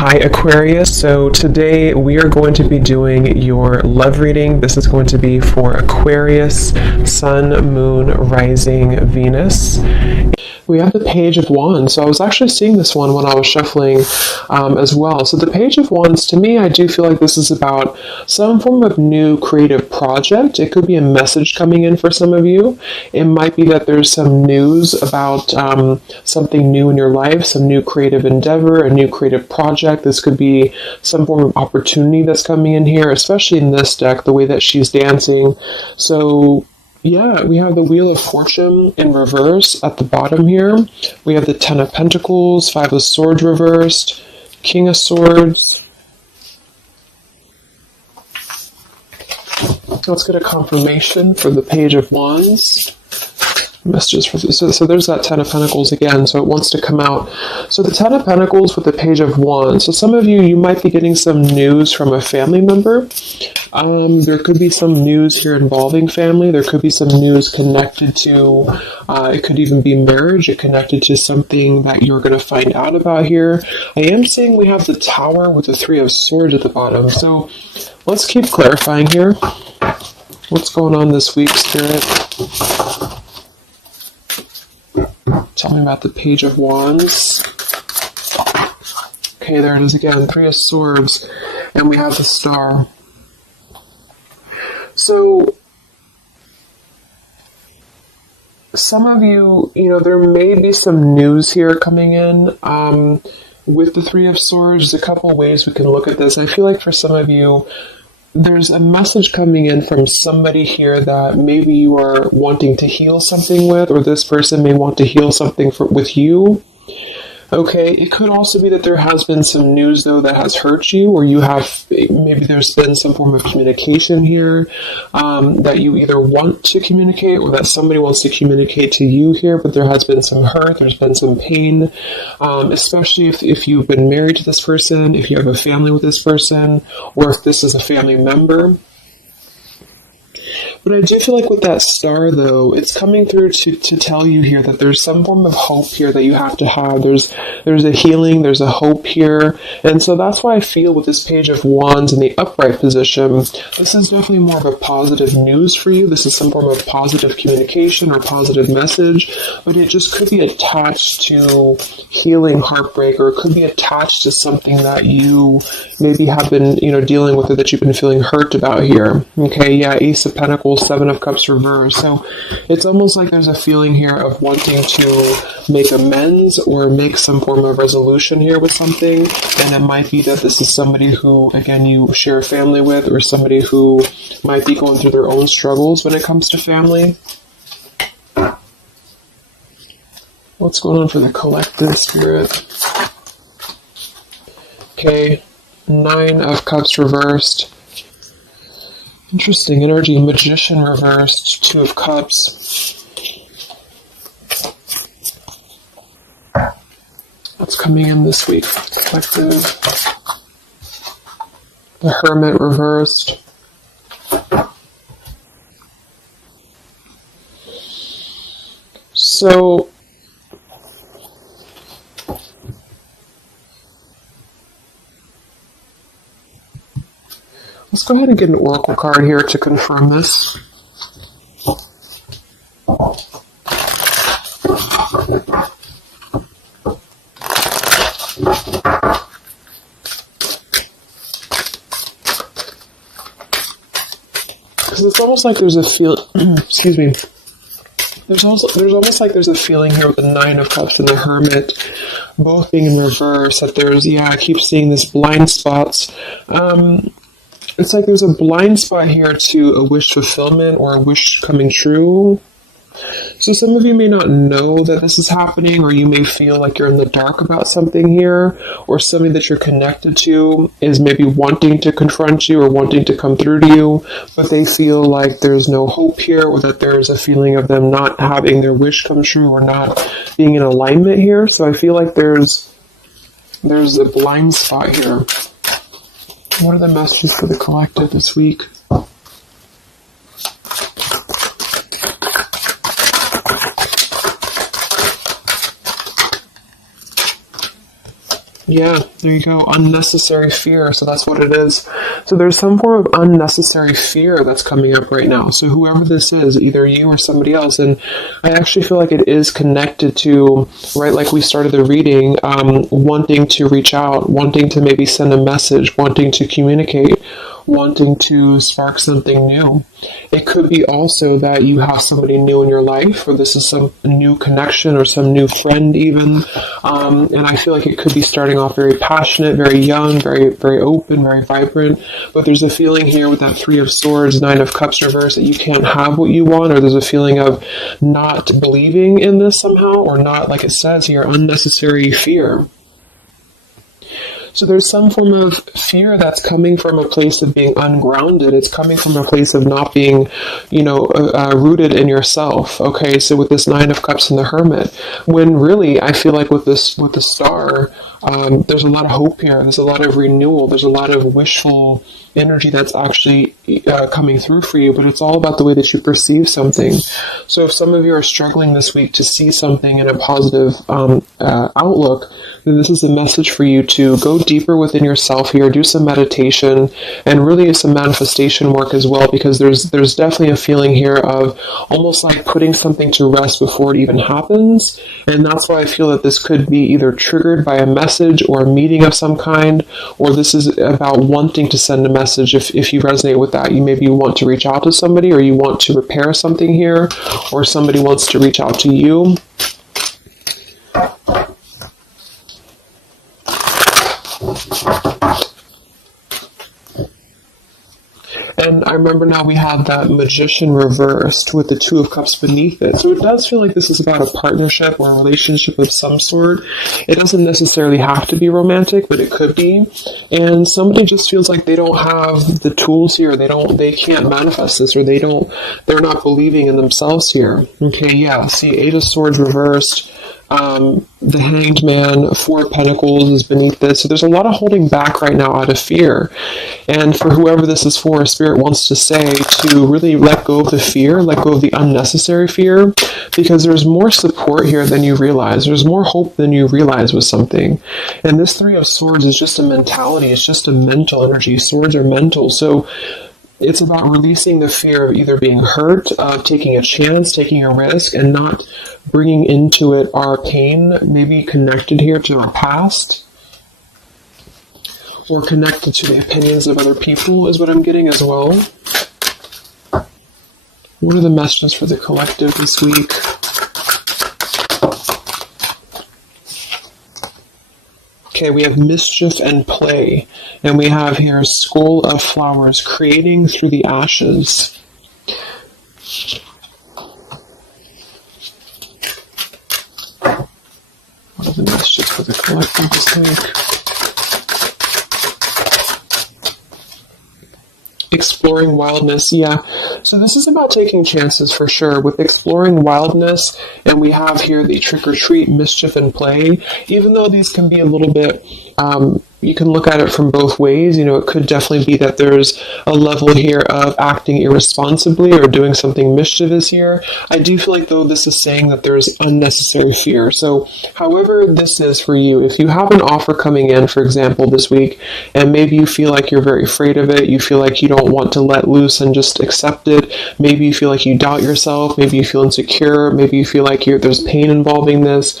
Hi Aquarius, so today we are going to be doing your love reading. This is going to be for Aquarius, Sun, Moon, Rising, Venus. We have the Page of Wands, so I was actually seeing this one when I was shuffling as well. So the Page of Wands, to me, I do feel like this is about some form of new creative project. It could be a message coming in for some of you. It might be that there's some news about something new in your life, some new creative endeavor, a new creative project. This could be some form of opportunity that's coming in here, especially in this deck, the way that she's dancing. So yeah, we have the Wheel of Fortune in reverse at the bottom here. We have the Ten of Pentacles, Five of Swords reversed, King of Swords. Let's get a confirmation for the Page of Wands. Messages for this. So there's that Ten of Pentacles again, so it wants to come out. So the Ten of Pentacles with the Page of Wands. So some of you might be getting some news from a family member. There could be some news here involving family. There could be some news connected to, it could even be marriage. It connected to something that you're going to find out about here. I am seeing we have the Tower with the Three of Swords at the bottom. So let's keep clarifying here. What's going on this week, Spirit? Tell me about the Page of Wands. Okay, there it is again. Three of Swords. And we have the Star. So, some of you, there may be some news here coming in. With the Three of Swords, there's a couple ways we can look at this. I feel like for some of you, there's a message coming in from somebody here that maybe you are wanting to heal something with, or this person may want to heal something with you. Okay, it could also be that there has been some news, though, that has hurt you, or maybe there's been some form of communication here that you either want to communicate or that somebody wants to communicate to you here, but there has been some hurt, there's been some pain, especially if you've been married to this person, if you have a family with this person, or if this is a family member. But I do feel like with that Star, though, it's coming through to tell you here that there's some form of hope here that you have to have. There's a healing, there's a hope here. And so that's why I feel with this Page of Wands in the upright position, this is definitely more of a positive news for you. This is some form of positive communication or positive message, but it just could be attached to healing heartbreak, or it could be attached to something that you maybe have been, dealing with, or that you've been feeling hurt about here. Okay, yeah, Ace of Pentacles, Seven of Cups reversed. So it's almost like there's a feeling here of wanting to make amends or make some form of resolution here with something. And it might be that this is somebody who, again, you share a family with, or somebody who might be going through their own struggles when it comes to family. What's going on for the collective, Spirit? Okay, Nine of Cups reversed. Interesting energy. Magician reversed. Two of Cups. What's coming in this week? Collective. The Hermit reversed. So, let's go ahead and get an oracle card here to confirm this. Because it's almost like there's a excuse me. There's almost like there's a feeling here with the Nine of Cups and the Hermit both being in reverse, that there's, I keep seeing this blind spots. It's like there's a blind spot here to a wish fulfillment or a wish coming true. So some of you may not know that this is happening, or you may feel like you're in the dark about something here, or somebody that you're connected to is maybe wanting to confront you or wanting to come through to you, but they feel like there's no hope here, or that there's a feeling of them not having their wish come true or not being in alignment here. So I feel like there's a blind spot here. What are the messages for the collective this week? Yeah, there you go. Unnecessary fear. So that's what it is. So there's some form of unnecessary fear that's coming up right now. So whoever this is, either you or somebody else, and I actually feel like it is connected to, right, like we started the reading, wanting to reach out, wanting to maybe send a message, wanting to communicate, wanting to spark something new. It could be also that you have somebody new in your life, or this is some new connection or some new friend even. And I feel like it could be starting off very passionate, very young, very, very open, very vibrant. But there's a feeling here with that Three of Swords, Nine of Cups reverse, that you can't have what you want, or there's a feeling of not believing in this somehow, or not, like it says here, unnecessary fear. So there's some form of fear that's coming from a place of being ungrounded. It's coming from a place of not being, rooted in yourself. Okay, so with this Nine of Cups and the Hermit, when really I feel like with the Star, there's a lot of hope here. There's a lot of renewal. There's a lot of wishful energy that's actually coming through for you, but it's all about the way that you perceive something. So if some of you are struggling this week to see something in a positive outlook, then this is a message for you to go deeper within yourself here, do some meditation, and really some manifestation work as well, because there's definitely a feeling here of almost like putting something to rest before it even happens. And that's why I feel that this could be either triggered by a message or a meeting of some kind, or this is about wanting to send a message. If you resonate with that, you maybe want to reach out to somebody, or you want to repair something here, or somebody wants to reach out to you. And I remember now we have that Magician reversed with the Two of Cups beneath it. So it does feel like this is about a partnership or a relationship of some sort. It doesn't necessarily have to be romantic, but it could be. And somebody just feels like they don't have the tools here. They can't manifest this, or they're not believing in themselves here. Okay, yeah. See, Eight of Swords reversed. The Hanged Man, Four of Pentacles is beneath this. So there's a lot of holding back right now out of fear. And for whoever this is for, Spirit wants to say to really let go of the fear, let go of the unnecessary fear, because there's more support here than you realize. There's more hope than you realize with something. And this Three of Swords is just a mentality. It's just a mental energy. Swords are mental. So it's about releasing the fear of either being hurt, of taking a chance, taking a risk, and not bringing into it our pain, maybe connected here to our past, or connected to the opinions of other people is what I'm getting as well. What are the messages for the collective this week? Okay, we have mischief and play. And we have here Skull of Flowers, creating through the ashes. What are the messages for the collective this week? Exploring wildness, yeah. So this is about taking chances for sure with exploring wildness, and we have here the trick or treat, mischief and play. Even though these can be a little bit, you can look at it from both ways. It could definitely be that there's a level here of acting irresponsibly or doing something mischievous here. I do feel like, though, this is saying that there's unnecessary fear. So however this is for you, if you have an offer coming in, for example, this week, and maybe you feel like you're very afraid of it, you feel like you don't want to let loose and just accept it, maybe you feel like you doubt yourself, maybe you feel insecure, maybe you feel like there's pain involving this,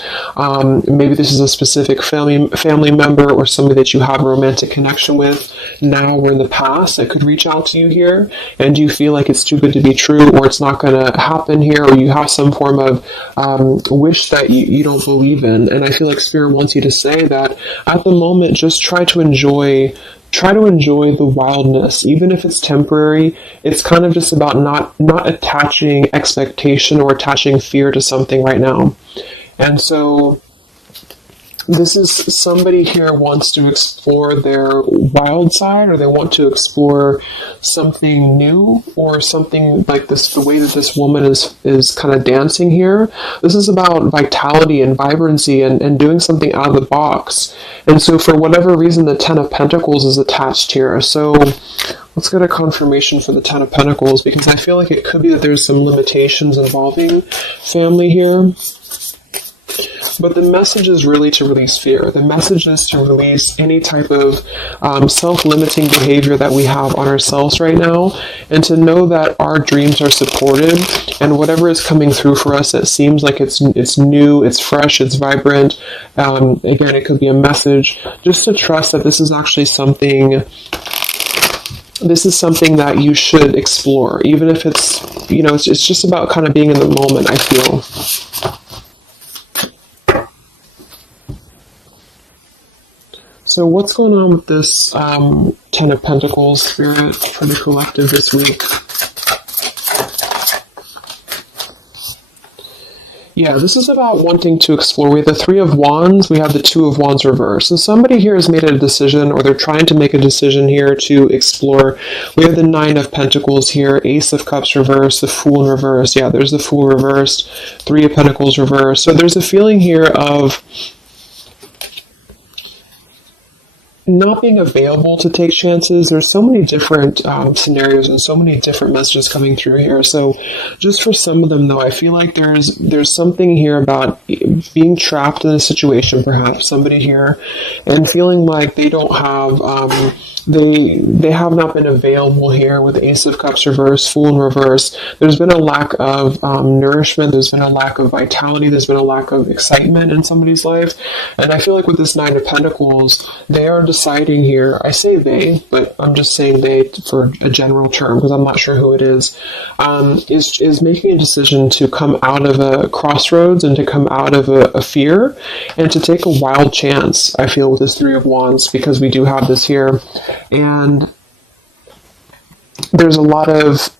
maybe this is a specific family member or somebody that you have a romantic connection with now or in the past that could reach out to you here, and you feel like it's too good to be true, or it's not going to happen here, or you have some form of wish that you don't believe in. And I feel like Spirit wants you to say that at the moment, just try to enjoy the wildness, even if it's temporary. It's kind of just about not attaching expectation or attaching fear to something right now. And so this is somebody here wants to explore their wild side, or they want to explore something new, or something like this, the way that this woman is kind of dancing here. This is about vitality and vibrancy and doing something out of the box. And so for whatever reason, the Ten of Pentacles is attached here. So let's get a confirmation for the Ten of Pentacles, because I feel like it could be that there's some limitations involving family here. But the message is really to release fear. The message is to release any type of self-limiting behavior that we have on ourselves right now, and to know that our dreams are supported, and whatever is coming through for us that seems like it's new, it's fresh, it's vibrant. Again, it could be a message. Just to trust that this is actually something. This is something that you should explore, even if it's, it's just about kind of being in the moment, I feel. So what's going on with this Ten of Pentacles spirit for the collective this week? Yeah, this is about wanting to explore. We have the Three of Wands, we have the Two of Wands reverse. So somebody here has made a decision, or they're trying to make a decision here to explore. We have the Nine of Pentacles here, Ace of Cups reverse, the Fool in reverse. Yeah, there's the Fool reversed, Three of Pentacles reverse. So there's a feeling here of not being available to take chances. There's so many different scenarios and so many different messages coming through here. So just for some of them, though, I feel like there's something here about being trapped in a situation, perhaps somebody here, and feeling like they don't have they have not been available here with Ace of Cups reverse, Fool in reverse. There's been a lack of nourishment. There's been a lack of vitality. There's been a lack of excitement in somebody's life. And I feel like with this Nine of Pentacles, they are deciding here, I say they, but I'm just saying they for a general term because I'm not sure who it is making a decision to come out of a crossroads and to come out of a fear and to take a wild chance, I feel, with this Three of Wands, because we do have this here. And there's a lot of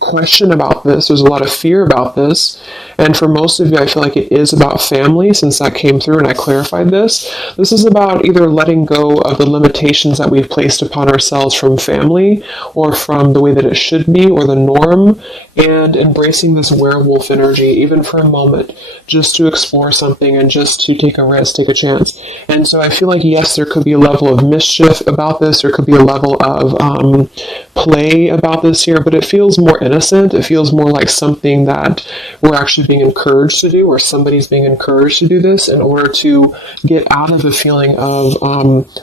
question about this. There's a lot of fear about this. And for most of you, I feel like it is about family, since that came through and I clarified this. This is about either letting go of the limitations that we've placed upon ourselves from family or from the way that it should be or the norm, and embracing this werewolf energy, even for a moment, just to explore something and just to take a risk, take a chance. And so I feel like, yes, there could be a level of mischief about this. There could be a level of play about this here, but it feels more innocent. It feels more like something that we're actually being encouraged to do, or somebody's being encouraged to do this in order to get out of a feeling of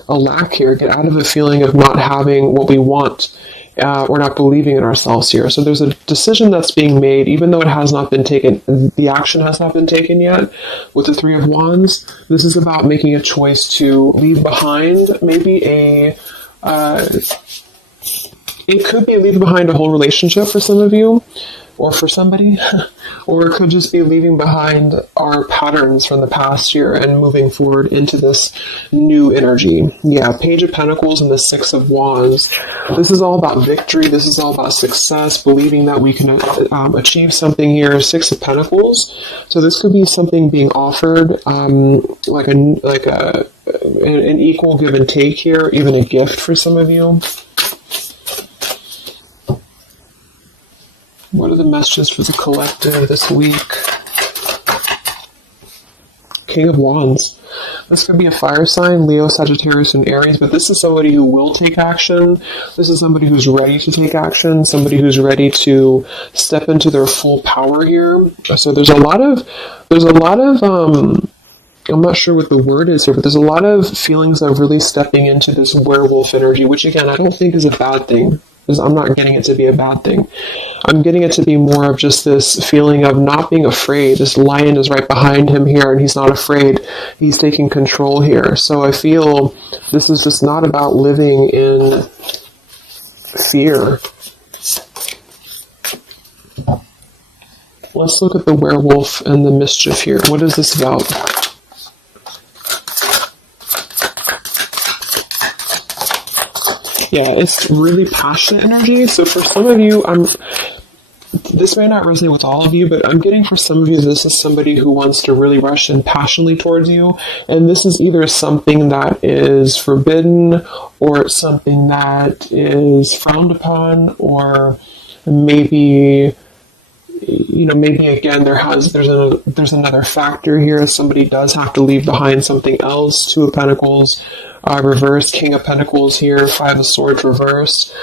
a lack here, get out of a feeling of not having what we want. Or not believing in ourselves here. So there's a decision that's being made, even though it has not been taken, the action has not been taken yet with the Three of Wands. This is about making a choice to leave behind maybe it could be leaving behind a whole relationship for some of you, or for somebody, or it could just be leaving behind our patterns from the past year and moving forward into this new energy. Yeah, Page of Pentacles and the Six of Wands. This is all about victory. This is all about success, believing that we can achieve something here. Six of Pentacles. So this could be something being offered, like an equal give and take here, even a gift for some of you. What are the messages for the collective this week? King of Wands. This could be a fire sign, Leo, Sagittarius, and Aries, but this is somebody who will take action. This is somebody who's ready to take action, somebody who's ready to step into their full power here. So there's a lot of I'm not sure what the word is here, but there's a lot of feelings of really stepping into this werewolf energy, which again, I don't think is a bad thing. I'm not getting it to be a bad thing. I'm getting it to be more of just this feeling of not being afraid. This lion is right behind him here, and he's not afraid. He's taking control here. So I feel this is just not about living in fear. Let's look at the werewolf and the mischief here. What is this about? Yeah, it's really passionate energy. So for some of you, this may not resonate with all of you, but I'm getting for some of you, this is somebody who wants to really rush in passionately towards you. And this is either something that is forbidden, or it's something that is frowned upon, or maybe, maybe again, there's another factor here. Somebody does have to leave behind something else. Two of Pentacles reversed, King of Pentacles here, Five of Swords reversed.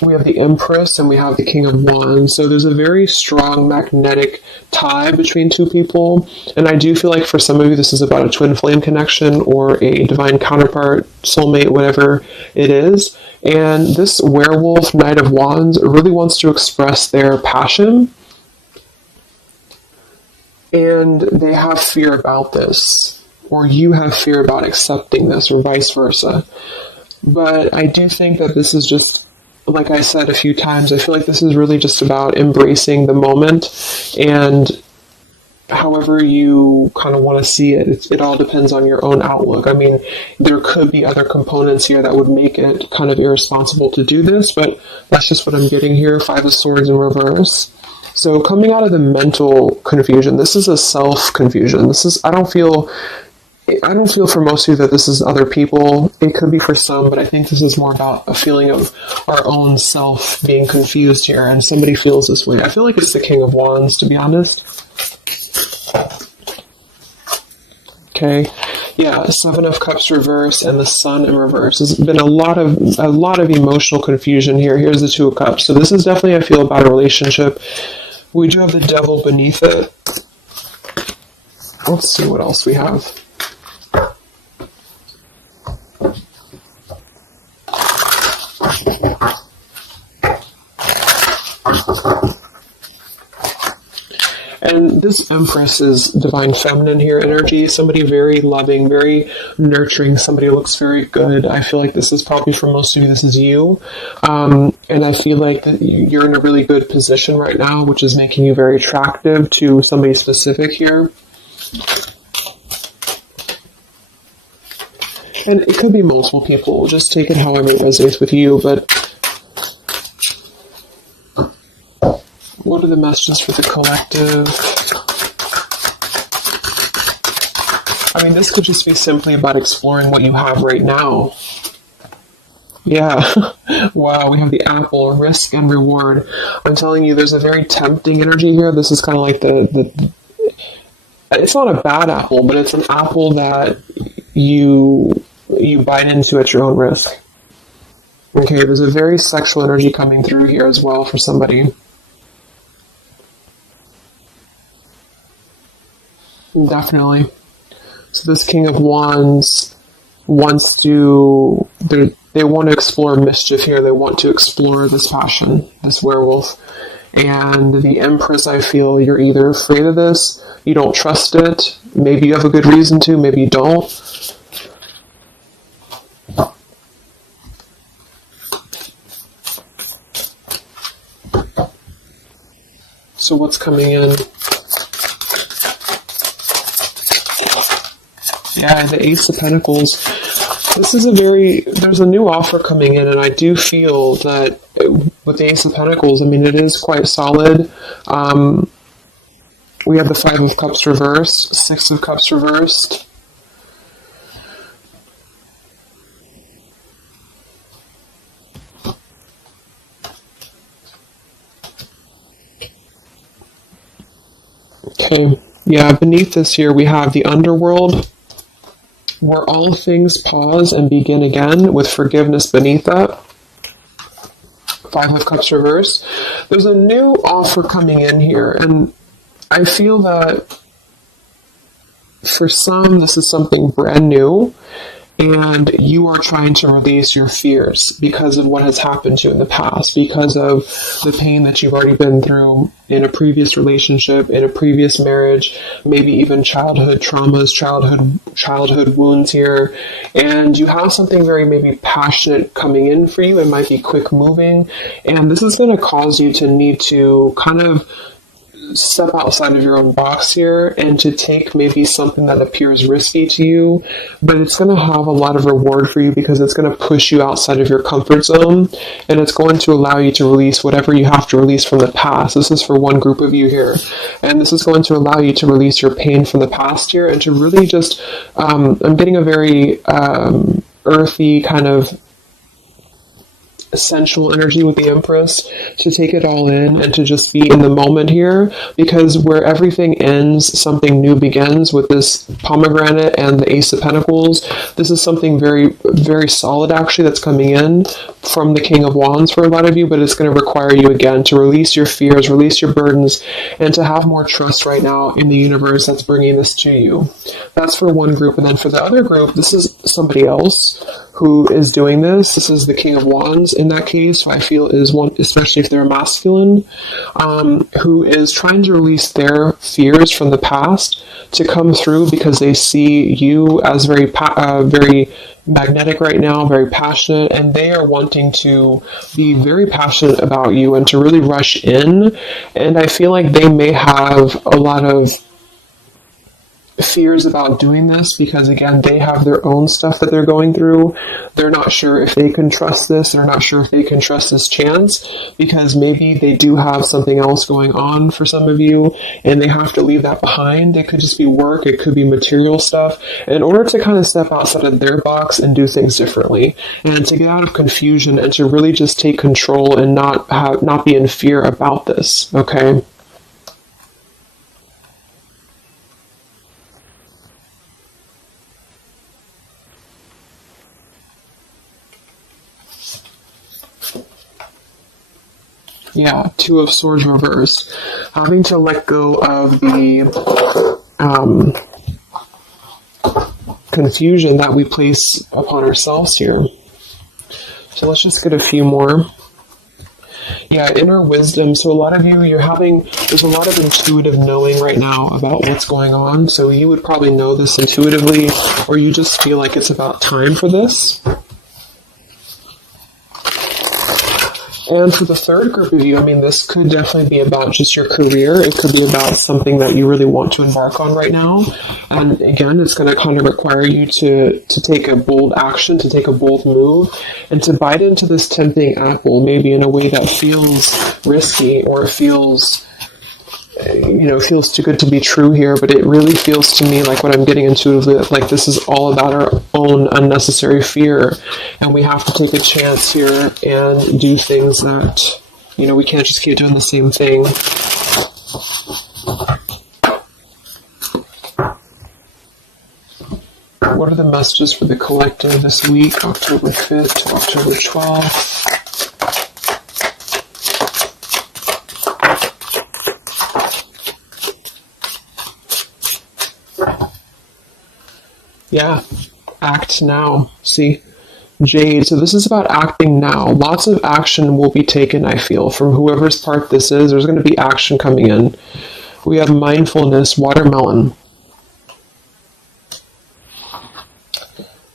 we have the Empress, and we have the King of Wands. So there's a very strong magnetic tie between two people. And I do feel like for some of you, this is about a twin flame connection or a divine counterpart, soulmate, whatever it is. And this werewolf, Knight of Wands, really wants to express their passion. And they have fear about this, or you have fear about accepting this, or vice versa. But I do think that this is just, like I said a few times, I feel like this is really just about embracing the moment, and however you kind of want to see it, it all depends on your own outlook. I mean, there could be other components here that would make it kind of irresponsible to do this, but that's just what I'm getting here. Five of Swords in reverse. So coming out of the mental confusion, this is a self-confusion. This is, I don't feel for most of you that this is other people. It could be for some, but I think this is more about a feeling of our own self being confused here, and somebody feels this way. I feel like it's the King of Wands, to be honest. Okay, yeah, Seven of Cups reverse and the Sun in reverse. There's been a lot of emotional confusion here. Here's the Two of Cups. So this is definitely, I feel, about a relationship. We do have the Devil beneath it. Let's see what else we have. And this Empress is divine feminine here energy. Somebody very loving, very nurturing. Somebody who looks very good. I feel like this is probably for most of you, this is you. And I feel like that you're in a really good position right now, which is making you very attractive to somebody specific here. And it could be multiple people. Just take it however it resonates with you. But what are the messages for the collective? I mean, this could just be simply about exploring what you have right now. Yeah. Wow, we have the apple, risk and reward. I'm telling you, there's a very tempting energy here. This is kind of like the it's not a bad apple, but it's an apple that you bite into at your own risk. Okay, there's a very sexual energy coming through here as well for somebody. Definitely. So this King of Wands wants to, they want to explore mischief here. They want to explore this passion, this werewolf. And the Empress, I feel you're either afraid of this, you don't trust it, maybe you have a good reason to, maybe you don't. So what's coming in? Yeah, the Ace of Pentacles. This is there's a new offer coming in, and I do feel that with the Ace of Pentacles, I mean, it is quite solid. We have the Five of Cups reversed, Six of Cups reversed. Okay, yeah, beneath this here we have the Underworld, where all things pause and begin again, with forgiveness beneath that. Five of Cups reversed. There's a new offer coming in here, and I feel that for some, this is something brand new, and you are trying to release your fears because of what has happened to you in the past, because of the pain that you've already been through in a previous relationship, in a previous marriage, maybe even childhood traumas, childhood wounds here. And you have something very maybe passionate coming in for you. It might be quick moving, and this is going to cause you to need to kind of step outside of your own box here and to take maybe something that appears risky to you, but it's going to have a lot of reward for you because it's going to push you outside of your comfort zone, and it's going to allow you to release whatever you have to release from the past. This is for one group of you here, and this is going to allow you to release your pain from the past here and to really just I'm getting a very earthy kind of sensual energy with the Empress, to take it all in and to just be in the moment here, because where everything ends, something new begins with this pomegranate and the Ace of Pentacles. This is something very, very solid actually that's coming in from the King of Wands for a lot of you, but it's going to require you again to release your fears, release your burdens, and to have more trust right now in the universe that's bringing this to you. That's for one group. And then for the other group, this is somebody else who is doing this. This is the King of Wands in that case, who I feel is one, especially if they're masculine, who is trying to release their fears from the past to come through, because they see you as very magnetic right now, very passionate, and they are wanting to be very passionate about you and to really rush in. And I feel like they may have a lot of fears about doing this because, again, they have their own stuff that they're going through. They're not sure if they can trust this. They're not sure if they can trust this chance, because maybe they do have something else going on for some of you and they have to leave that behind. It could just be work. It could be material stuff in order to kind of step outside of their box and do things differently, and to get out of confusion and to really just take control and not be in fear about this. Okay. Yeah, Two of Swords reversed. Having to let go of the confusion that we place upon ourselves here. So let's just get a few more. Yeah, inner wisdom. So a lot of you, there's a lot of intuitive knowing right now about what's going on. So you would probably know this intuitively, or you just feel like it's about time for this. And for the third group of you, I mean, this could definitely be about just your career. It could be about something that you really want to embark on right now. And again, it's going to kind of require you to take a bold action, to take a bold move, and to bite into this tempting apple, maybe in a way that feels risky or feels too good to be true here, but it really feels to me like what I'm getting intuitively, like this is all about our own unnecessary fear, and we have to take a chance here and do things that, we can't just keep doing the same thing. What are the messages for the collective this week, October 5th to October 12th? Yeah, act now. See, Jade. So this is about acting now. Lots of action will be taken, I feel, from whoever's part this is. There's going to be action coming in. We have mindfulness, watermelon.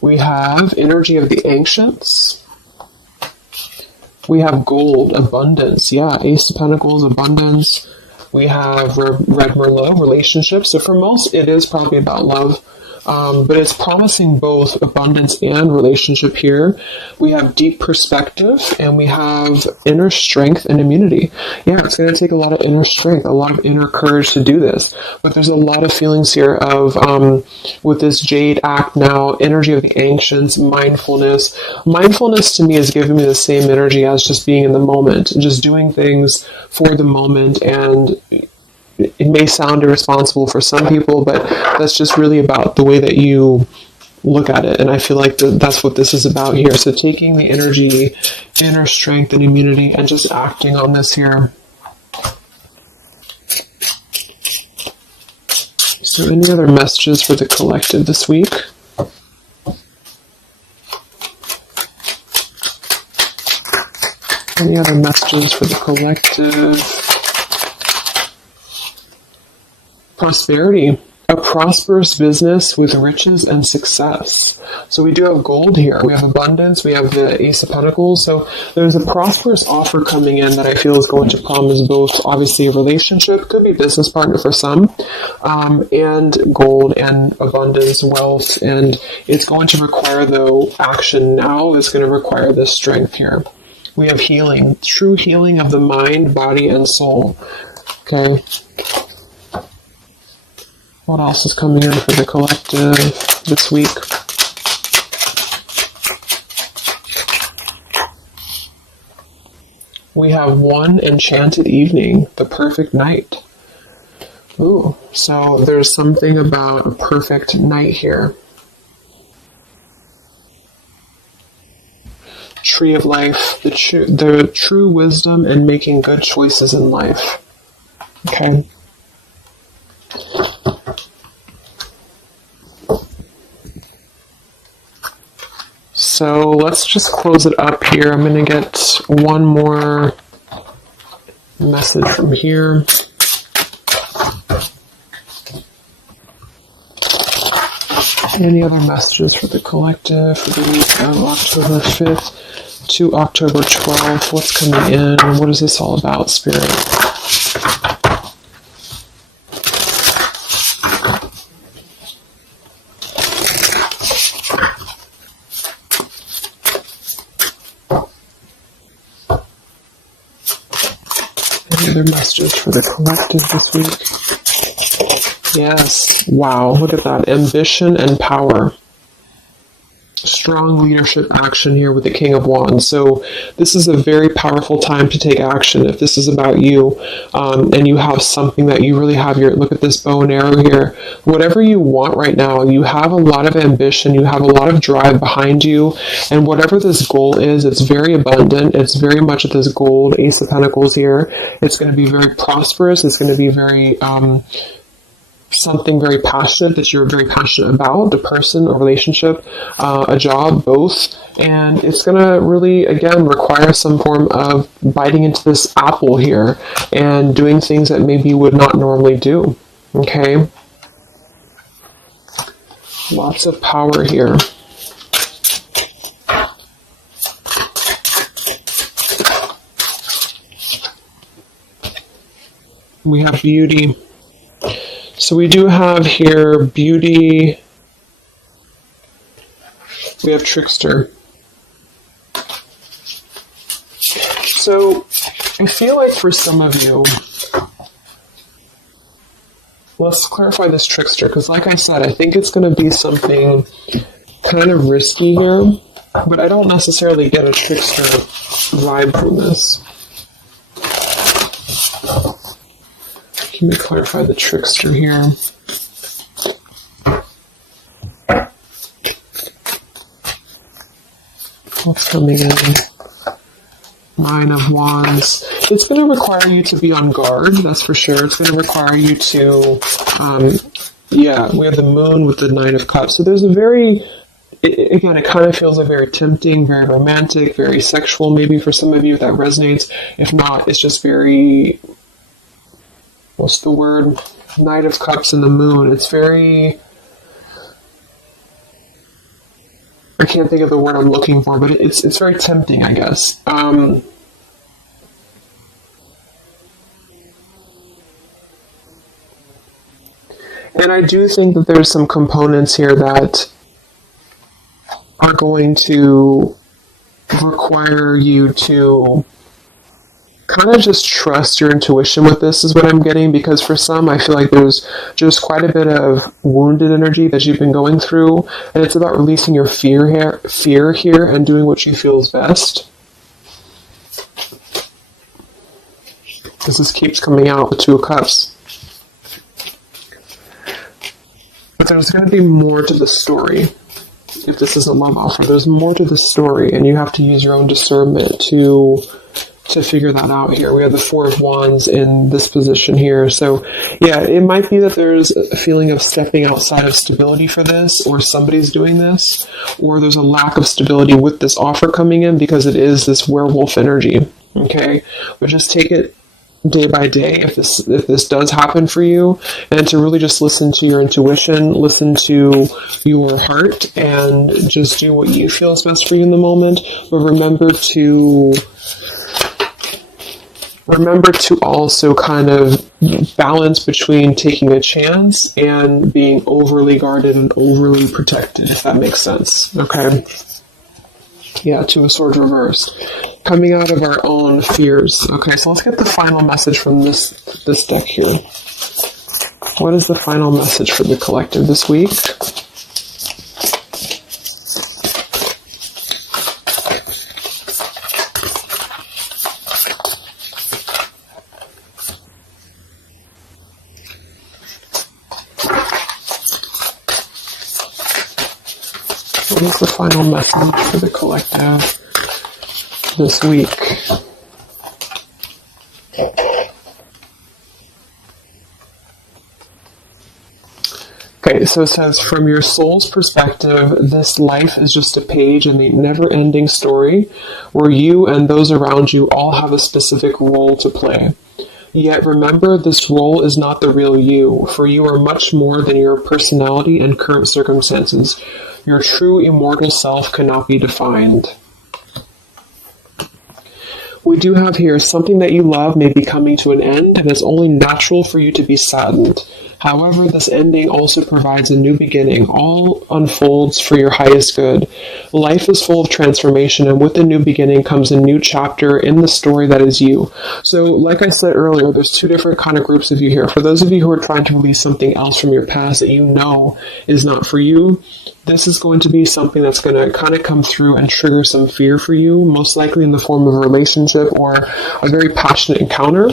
We have energy of the ancients. We have gold, abundance. Yeah, Ace of Pentacles, abundance. We have Red Merlot, relationships. So for most, it is probably about love. But it's promising both abundance and relationship here. We have deep perspective, and we have inner strength and immunity. Yeah, it's going to take a lot of inner strength, a lot of inner courage to do this. But there's a lot of feelings here of, with this Jade, act now, energy of the ancients, mindfulness. Mindfulness to me is giving me the same energy as just being in the moment, just doing things for the moment. And it may sound irresponsible for some people, but that's just really about the way that you look at it. And I feel like that's what this is about here. So taking the energy, inner strength and immunity, and just acting on this here. So any other messages for the collective this week? Any other messages for the collective? Prosperity, a prosperous business with riches and success. So we do have gold here. We have abundance. We have the Ace of Pentacles. So there's a prosperous offer coming in that I feel is going to promise both, obviously, a relationship, could be a business partner for some, and gold and abundance, wealth. And it's going to require, though, action now. It's going to require this strength here. We have healing, true healing of the mind, body, and soul. Okay. What else is coming in for the collective this week? We have one enchanted evening, the perfect night. Ooh, so there's something about a perfect night here. Tree of life, the true wisdom and making good choices in life. Okay. So let's just close it up here. I'm going to get one more message from here. Any other messages for the collective for the week of October 5th to October 12th? What's coming in? What is this all about, Spirit? Any other messages for the collective this week? Yes. Wow, look at that. Ambition and power. Strong leadership action here with the King of Wands. So this is a very powerful time to take action. If this is about you, and you have something that you really have your, look at this bow and arrow here. Whatever you want right now, you have a lot of ambition, you have a lot of drive behind you, and whatever this goal is, it's very abundant. It's very much this gold, Ace of Pentacles here. It's going to be very prosperous. It's going to be very, something very passionate that you're very passionate about, the person, a relationship, a job, both. And it's going to really, again, require some form of biting into this apple here and doing things that maybe you would not normally do. Okay? Lots of power here. We have beauty. So we do have here beauty. We have trickster. So I feel like for some of you, let's clarify this trickster, because like I said, I think it's going to be something kind of risky here, but I don't necessarily get a trickster vibe from this. Let me clarify the trickster here. What's coming in? Nine of Wands. It's going to require you to be on guard, that's for sure. It's going to require you to, we have the Moon with the Nine of Cups. So there's a very, again, it kind of feels like very tempting, very romantic, very sexual, maybe for some of you if that resonates. If not, it's just very, what's the word? Knight of Cups and the Moon. It's very, I can't think of the word I'm looking for, but it's very tempting, I guess. And I do think that there's some components here that are going to require you to kind of just trust your intuition with this, is what I'm getting, because for some, I feel like there's just quite a bit of wounded energy that you've been going through, and it's about releasing your fear here and doing what you feel is best. Because this keeps coming out, the Two of Cups. But there's going to be more to the story. If this is a love offer, there's more to the story, and you have to use your own discernment to figure that out here. We have the Four of Wands in this position here. So, yeah, it might be that there's a feeling of stepping outside of stability for this, or somebody's doing this, or there's a lack of stability with this offer coming in because it is this werewolf energy. Okay? But just take it day by day if this does happen for you, and to really just listen to your intuition, listen to your heart, and just do what you feel is best for you in the moment. But remember to also kind of balance between taking a chance and being overly guarded and overly protected, if that makes sense. Okay? Yeah, Two of Swords reverse. Coming out of our own fears. Okay, so let's get the final message from this deck here. What is the final message for the collective this week? what is the final message for the collective this week? Okay, so it says, from your soul's perspective, this life is just a page in the never-ending story where you and those around you all have a specific role to play. Yet remember, this role is not the real you, for you are much more than your personality and current circumstances. Your true immortal self cannot be defined. We do have here, something that you love may be coming to an end, and it's only natural for you to be saddened. However, this ending also provides a new beginning. All unfolds for your highest good. Life is full of transformation, and with the new beginning comes a new chapter in the story that is you. So, like I said earlier, there's two different kind of groups of you here. For those of you who are trying to release something else from your past that you know is not for you, this is going to be something that's going to kind of come through and trigger some fear for you, most likely in the form of a relationship or a very passionate encounter.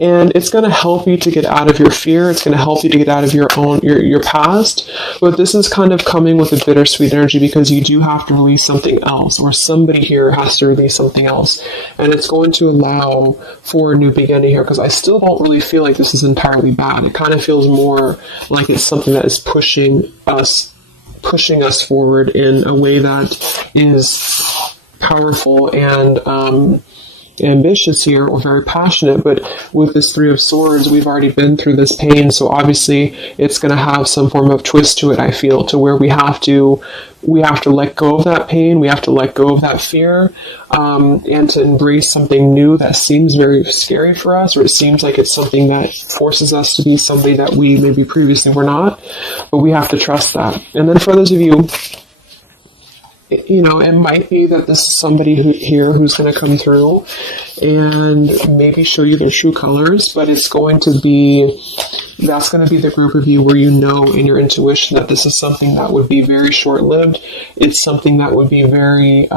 And it's going to help you to get out of your fear. It's going to help you to get out of your past. But this is kind of coming with a bittersweet energy because you do have to release something else, or somebody here has to release something else. And it's going to allow for a new beginning here, because I still don't really feel like this is entirely bad. It kind of feels more like it's something that is pushing us forward in a way that is powerful and ambitious here, or very passionate. But with this Three of Swords, we've already been through this pain, so obviously it's going to have some form of twist to it, I feel, to where we have to let go of that pain, we have to let go of that fear, and to embrace something new that seems very scary for us, or it seems like it's something that forces us to be somebody that we maybe previously were not, but we have to trust that. And then for those of you, you know, it might be that this is somebody who's going to come through and maybe show you their true colors, but that's going to be the group of you where you know in your intuition that this is something that would be very short-lived. It's something that would be very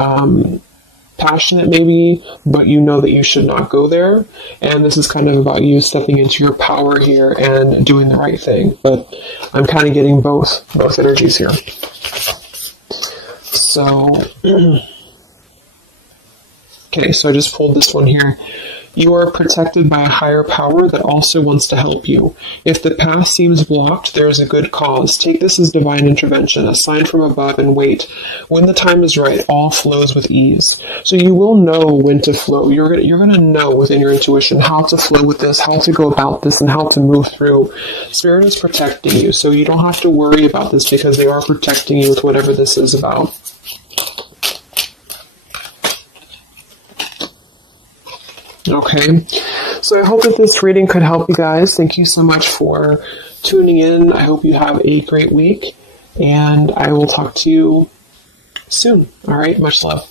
passionate maybe, but you know that you should not go there. And this is kind of about you stepping into your power here and doing the right thing. But I'm kind of getting both energies here. So, okay, so I just pulled this one here. You are protected by a higher power that also wants to help you. If the path seems blocked, there is a good cause. Take this as divine intervention, a sign from above, and wait. When the time is right, all flows with ease. So you will know when to flow. You're going to know within your intuition how to flow with this, how to go about this, and how to move through. Spirit is protecting you, so you don't have to worry about this because they are protecting you with whatever this is about. Okay, so I hope that this reading could help you guys. Thank you so much for tuning in. I hope you have a great week, and I will talk to you soon. All right, much love.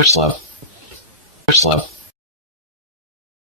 Much love. Much love.